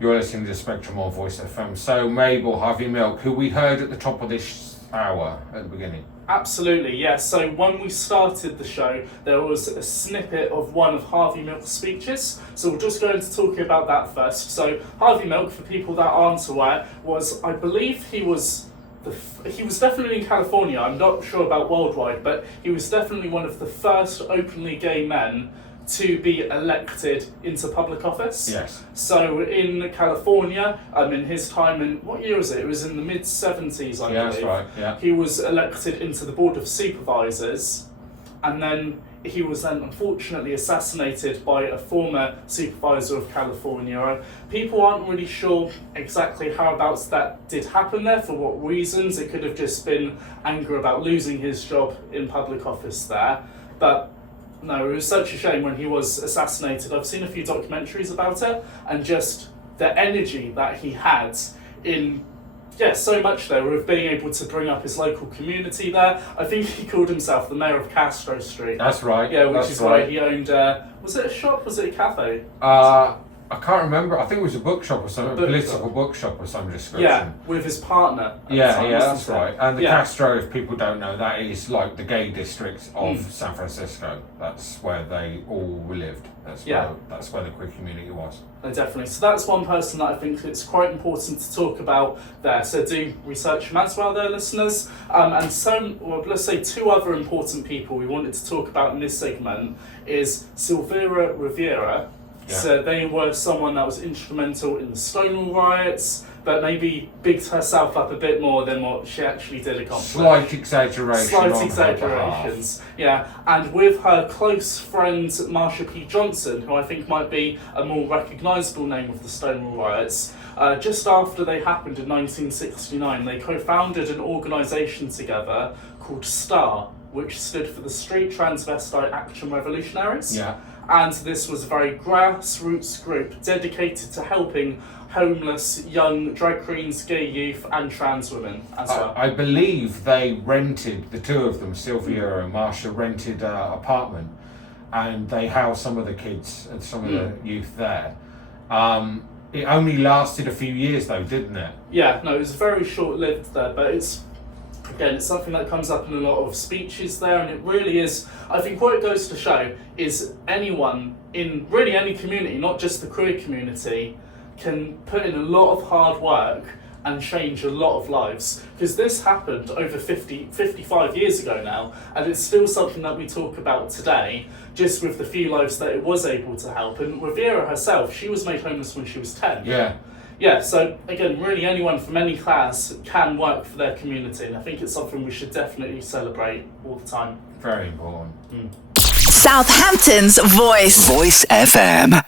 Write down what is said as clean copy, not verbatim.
You're listening to Spectrum on Voice FM. So Mabel, Harvey Milk, who we heard at the top of this hour at the beginning. Absolutely, yes. So when we started the show, there was a snippet of one of Harvey Milk's speeches. So we're just going to talk about that first. So Harvey Milk, for people that aren't aware, I believe he was definitely in California. I'm not sure about worldwide, but he was definitely one of the first openly gay men to be elected into public office. Yes. So in California, in his time in, what year was it? It was in the mid-70s, I believe. That's right, yeah. He was elected into the Board of Supervisors, and then he was then unfortunately assassinated by a former supervisor of California. People aren't really sure exactly how that did happen there, for what reasons. It could have just been anger about losing his job in public office there. But no, it was such a shame when he was assassinated. I've seen a few documentaries about it, and just the energy that he had in, so much there, with being able to bring up his local community there. I think he called himself the mayor of Castro Street. That's right. Yeah, which is why he owned, was it a shop, was it a cafe? I can't remember. I think it was a bookshop or something, a political bookshop of some description. Yeah, with his partner. That's right. And the Castro, if people don't know, that is like the gay district of San Francisco. That's where they all lived. That's where the queer community was. No, definitely. So that's one person that I think it's quite important to talk about there. So do research him as well there, listeners. Let's say two other important people we wanted to talk about in this segment is Sylvia Rivera. Yeah. So they were someone that was instrumental in the Stonewall riots, but maybe bigged herself up a bit more than what she actually did accomplish. Slight exaggerations. Yeah. And with her close friend Marsha P. Johnson, who I think might be a more recognisable name of the Stonewall riots, just after they happened in 1969, they co-founded an organisation together called STAR, which stood for the Street Transvestite Action Revolutionaries. Yeah. And this was a very grassroots group dedicated to helping homeless young drag queens, gay youth and trans women as well. I believe they rented, the two of them, Sylvia and Marsha, rented an apartment, and they housed some of the kids and some of the youth there. It only lasted a few years though, didn't it? Yeah, no, it was very short-lived there, but it's something that comes up in a lot of speeches there, and it really is, I think what it goes to show is anyone in really any community, not just the queer community, can put in a lot of hard work and change a lot of lives. Because this happened over 55 years ago now, and it's still something that we talk about today, just with the few lives that it was able to help. And Rivera herself, she was made homeless when she was 10. Yeah, so again, really anyone from any class can work for their community, and I think it's something we should definitely celebrate all the time. Very important. Southampton's Voice. Voice FM.